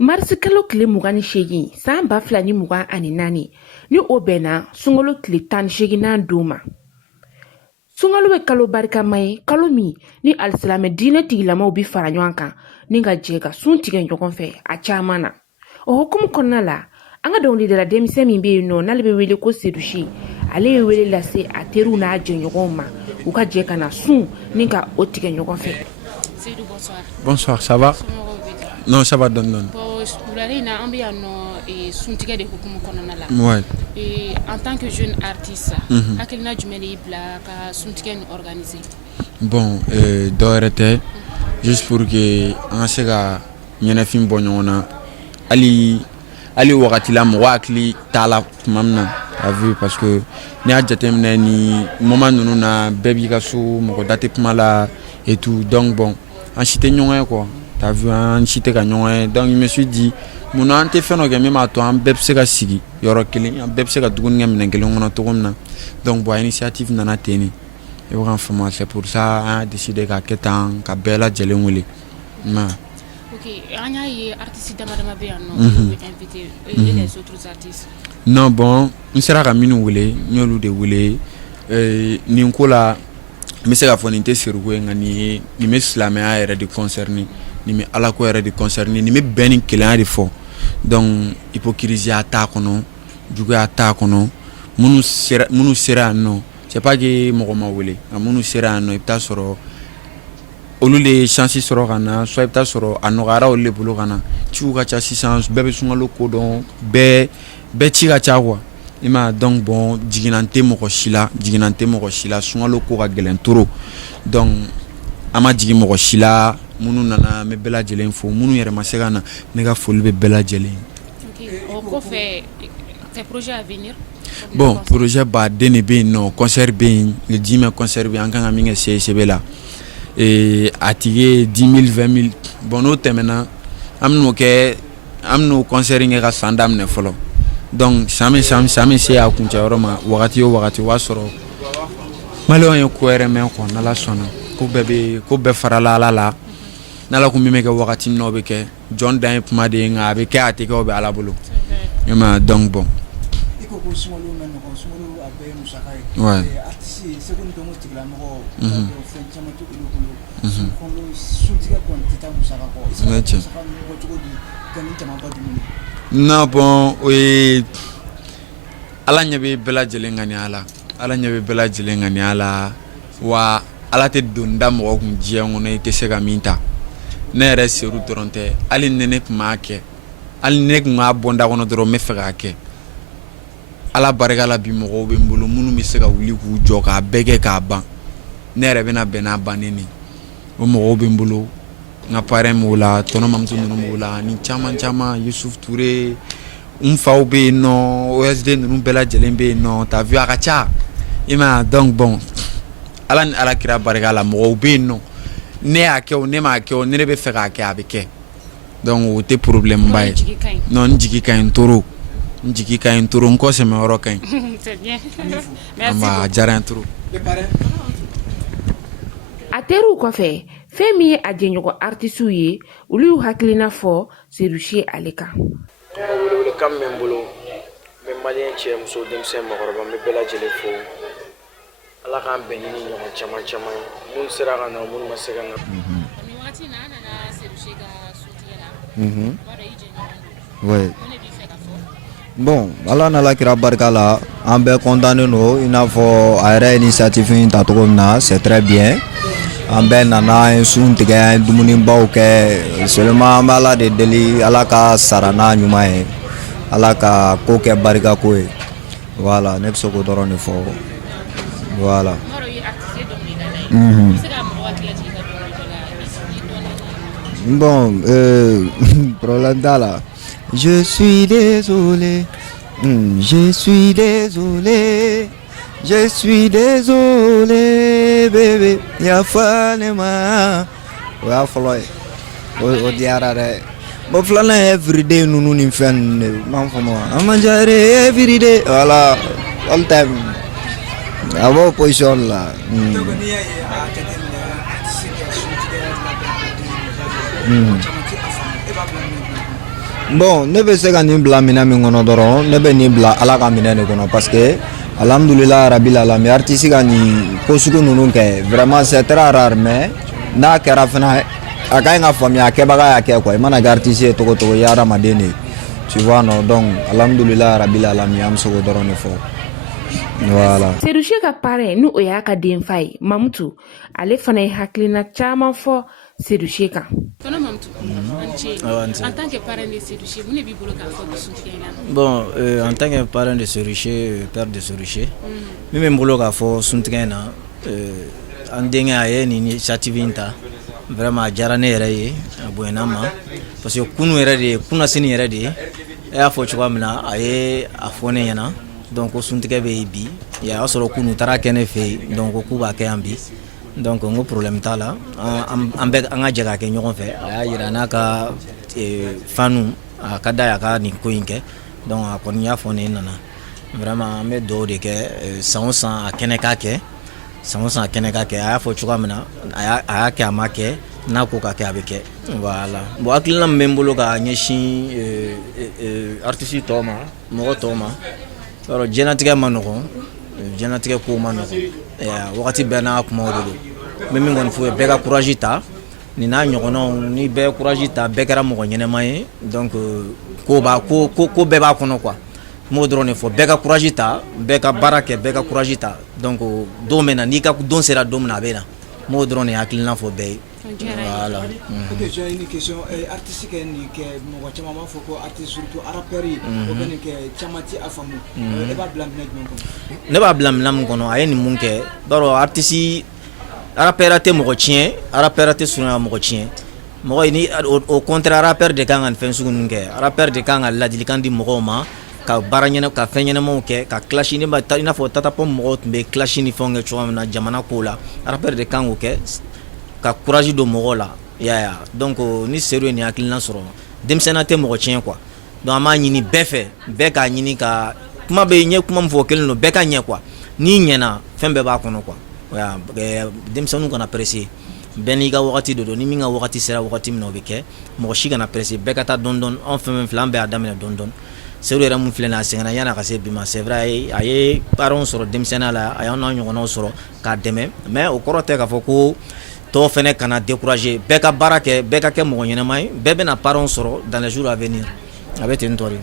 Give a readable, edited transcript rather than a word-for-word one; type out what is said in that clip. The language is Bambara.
Marsikalo kile mugani shegi san ba fila ni mugan ani nani ni o bɛnna sunkalo kile 18 doma. Sunkalo bɛ kalo barikama ye kalo min ni alisilamɛ diinɛ tigilamaw bi fara ɲɔgɔn kan ni ka jɛ ka sun tigɛ ɲɔgɔn fɛ a caman na. O hukumu kɔnɔna la an ka dɔnkilidala denmisɛn min bɛ yen nɔ n'ale bɛ wele ko Sedusi ale ye wele lase a teriw n'a jɛɲɔgɔnw ma u ka jɛ ka na sun ni ka o tigɛ ɲɔgɔn fɛ. Seydou, bonsoir. Bonsoir, ça va? Non, ça va donne. Ouais. Et en tant que jeune artiste, à quel âge tu m'as dit que organisé? Bon, d'orete, juste pour que on se ga nyana film bonyona ali wakati la mwakli tala mamna a vu parce que ni a jatemne ni moment nous na baby kasu moko date pmala et tout donc bon en chite nyonga quoi. T'as vu un chite gagnon donc je me suis dit mon ante fait no game ma to am bebse ga sigi yoro kili am bebse ga dugun ngam ngel ngona to gomna donc bo initiative nana teni et on format c'est pour ça a décidé ka ketan ka bela jelenguli ma OK anya yi artiste dama be no invité et les autres artistes non bon on sera ka minu wule nyolu de wule ni nkola me se ga foninte sirgo ngani ni me slamé a era de concerné ni me ala ko era de concerné ni me benin kelen de fo donc hypocrisie attaque non jugo attaque non munu sera non c'est pas que mo ma wele munu sera non ipta soro olu les chances soro kana soit ipta soro anogara ole bulu kana tu ga cha 600 bebe sungalo ko don be ti ga cha quoi ima donc bon jiginante mo ko shila sungalo ko ga gelen toro donc ama jigi mo ko shila munu nana me bela jelen fo munu yere masega na nega folu be bela jelen. OK on peut faire tes projets à venir. Bon projet ba DNB non concert bien le 10 mai concert bien kan aminga CCB là et attirer 10 000 20 000 bon no temena amno concert nga sandam ne folo donc sami c'est a kuncha roma wakati wasoro malo yo ko reme ko na la sona ko be farala la nala ko mimeke wakati no be ke John Dan puma de nga be ke atike o be ala bolo yema donc bon iko ko sumolo men ko sumolo abe musaka ouais artiste seconde tomo tigla mo ko fen chama to ko ko sutika ko tita musaka ko musaka ko to di kan tama ba di non bon oui ala nyabe bela jelengani ala wa ala te donda mo ko jiango ne te sega minta ne re seru toronte ali nene kuma ke ali ne kuma bonda kono doro me fega ke ala barika la bi mo be mbulu munu mi sega wuli ku joka bege ka ban ne re bena baneni o mo be mbulu nga pare mo la tono mamtu no mo la ni chama Yusuf Touré faw be no OSD no bela jelembe no ta vu akacha ima donc bon ala kira barika la mo be no ne akeo ne ma akeo ne be fera ke abeke donc o te problème bay non njiki kain toro nko se me oro kain c'est bien merci ma jaran toro Ateru kɔfɛ fɛn min ye a jɛɲɔgɔn artisiw ye olu y'u hakilina fɔ Sedusi Aleka. Wele kam bɛ n bolo n bɛ maliyɛn cɛ muso denmisɛn mɔgɔkɔrɔba n bɛ bɛɛ lajɛlen fo ala k'an bɛn ni ɲɔgɔn caman minnu sera ka na minnu ma se ka na. Nin wagati na an nana Sedusi ka sutigɛ la. Bari i jɛɲɔgɔn don. Oui. Mun de b'i fɛ ka fɔ? Bon, ala n'ala kira barika la an bɛɛ content no i n'a fɔ a yɛrɛ initiative in ta cogo min na c'est très bien. An bɛɛ nana an sun tigɛ an dumunibaw kɛ seulement an bɛ ala de deli ala ka sara n'a ɲuman ye ala ka ko kɛ barika ko ye voilà ne bɛ se k'o dɔrɔn de fɔ voilà. Bon problème t'a la je suis désolé bébé yafanema o y'a fɔlɔ ye o diyara dɛ bon filanan everyday ninnu ni fɛn ninnu de m'an faamu an man jare everyday voilà all time a b'o position la Bon, ne bɛ se ka nin bila minɛn min kɔnɔ dɔrɔn ne bɛ nin bila Ala ka minɛn de kɔnɔ parce que alhamdulillah rabil alamin artiste ka nin ko sugu ninnu kɛ vraiment c'est très rare mais n'a kɛra fana a ka ɲi ka faamuya a kɛbaga y'a kɛ quoi i mana kɛ artiste ye cogo cogo i ye hadamaden de ye tu vois non donc alhamdulillah rabil alamin an bɛ se k'o dɔrɔn de fɔ. Voilà. Seydou Cheikh ka parrain ni o y'a ka denfa ye Mamutu ale fana ye hakilina caman fɔ Seydou Cheikh kan. Tonton Mamutu en tant que parrain de Seydou Cheikh mun de b'i bolo k'a fɔ bi suntigɛ in na? Bon en tant que parrain de Seydou Cheikh père de Seydou Cheikh min bɛ n bolo k'a fɔ suntigɛ in na an denkɛ a ye nin initiative in ta vraiment a diyara ne yɛrɛ ye a bonyana ma parce que kunu yɛrɛ de ye kunasini yɛrɛ de ye e y'a fɔ cogoya min na a ye a fɔ ne ɲɛna donc ko suntigɛ bɛ yen bi y'a sɔrɔ kunu taara kɛ ne fɛ yen donc k'u b'a kɛ yan bi donc n ko problème t'a la an bɛ an ka jɛ k'a kɛ ɲɔgɔn fɛ a y'a yira n'a ka fanu a ka d'a ye a ka nin ko in kɛ donc a kɔni y'a fɔ ne nana vraiment an bɛ dugawu de kɛ san o san a kɛnɛ k'a kɛ san o san a kɛnɛ k'a kɛ a y'a fɔ cogoya min na a y'a kɛ a ma kɛ n'a ko ka kɛ a bɛ kɛ voilà bon hakilina min bɛ n bolo ka ɲɛsin artiste tɔw ma mɔgɔ tɔw ma alors diɲɛlatigɛ ma nɔgɔn diɲɛlatigɛ ko ma nɔgɔn wagati bɛɛ n'a kumaw de don n bɛ min kɔni f'u ye bɛɛ ka courage ta nin n'a ɲɔgɔnnaw ni bɛɛ ye courage ta bɛɛ kɛra mɔgɔ ɲɛnɛma ye donc ko bɛɛ b'a kɔnɔ quoi n b'o dɔrɔn de fɔ bɛɛ ka courage ta bɛɛ ka baara kɛ bɛɛ ka courage ta donc don bɛ na n'i ka don sera don min na a bɛ na n b'o dɔrɔn de hakilina fɔ bɛɛ ye. Voilà. Ok, j'ai une question. Artiste qui est mɔgɔ caman b'a fɔ ko artiste surtout rappeur ye o bɛ nin kɛ caman ti a faamu. E b'a bila minɛ jumɛn kɔnɔ? Ne b'a bila minɛ min kɔnɔ a ye nin mun kɛ baro artiste rappeur tɛ mɔgɔ tiɲɛ rappeur tɛ surunya mɔgɔ tiɲɛ mɔgɔ ni au contraire rappeur de kan ka nin fɛn sugu ninnu kɛ rappeur de kan ka ladilikan di mɔgɔw ma ka baara ɲɛnɛ ka fɛn ɲɛnɛmaw kɛ ka clash ni ba i n'a fɔ tatapɔ mɔgɔw tun bɛ clash ni fɛnw kɛ cogoya min na jamana ko la rappeur de kan k'o kɛ ka courage don mɔgɔw la ya donc ni Seydou ye nin hakilina sɔrɔ denmisɛnninya tɛ mɔgɔ tiɲɛ quoi donc an b'a ɲini bɛɛ fɛ bɛɛ k'a ɲini ka kuma bɛ ɲɛ kuma min fɔ kelen don bɛɛ ka ɲɛ quoi n'i ɲɛna fɛn bɛɛ b'a kɔnɔ quoi denmisɛnninw kana pressé bɛɛ n'i ka wagati de don ni min ka wagati sera wagati min na o bɛ kɛ mɔgɔ si kana pressé bɛɛ ka taa dɔɔni dɔɔni anw fɛn fɛn filɛ an bɛɛ y'a daminɛ dɔɔni dɔɔni Seydou yɛrɛ mun filɛ nin ye a sɛgɛnna yan'a ka se bi ma c'est vrai a ye parents sɔrɔ denmisɛnninya la a y'an n'a ɲɔgɔnnaw sɔrɔ k'a dɛmɛ mais o kɔrɔ tɛ k'a fɔ ko tɔw fɛnɛ kana décourager bɛɛ ka baara kɛ bɛɛ ka kɛ mɔgɔ ɲɛnɛma ye bɛɛ bɛna parents sɔrɔ dans les jours à venir a bɛ ten tɔ de.